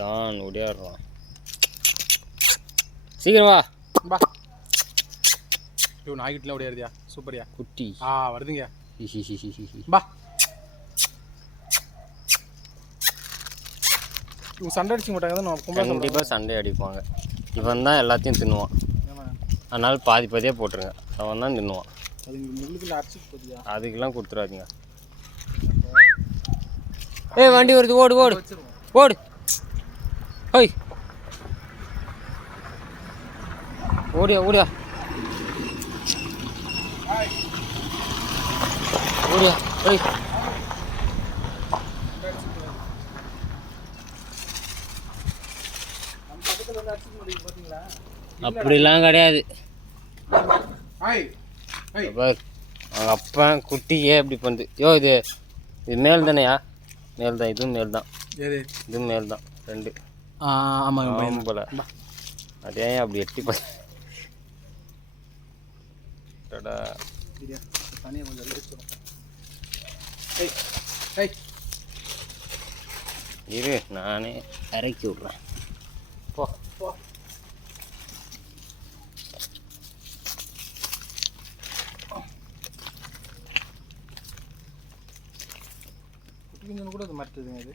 தான் ஓடியாடுறான். சீக்கிரம் வா. பா நாய்கிட்டலாம் ஓடியாருதியா. சூப்பரியா குட்டி. வருதுங்க. பா இவங்க சண்டை அடிச்சுக்க மாட்டாங்க தான். கண்டிப்பாக சண்டை அடிப்பாங்க. இவன் தான் எல்லாத்தையும் தின்னுவான். அதனால பாதி பாதியாக போட்டுருங்க. அவன் தான் தின்னுவான். அதுக்கெல்லாம் கொடுத்துடாதீங்க. வண்டி வருது, ஓடு ஓடு ஓடு. ஹோய் ஓடியா ஓடியா ஓடியா. ஹோய் அப்படிலாம் கிடையாது. பார் அவங்க அப்பா குட்டியே அப்படி பண்ணுது. இது மேல் தானேயா? மேல் தான். இதுவும் மேல் தான். இதுவும் மேல் தான். 2. ஆமாம் போல. அதே அப்படி எட்டி இரு, நானே இறக்கி விட்றேன். போ கூட அது மாட்டுதுங்க. அது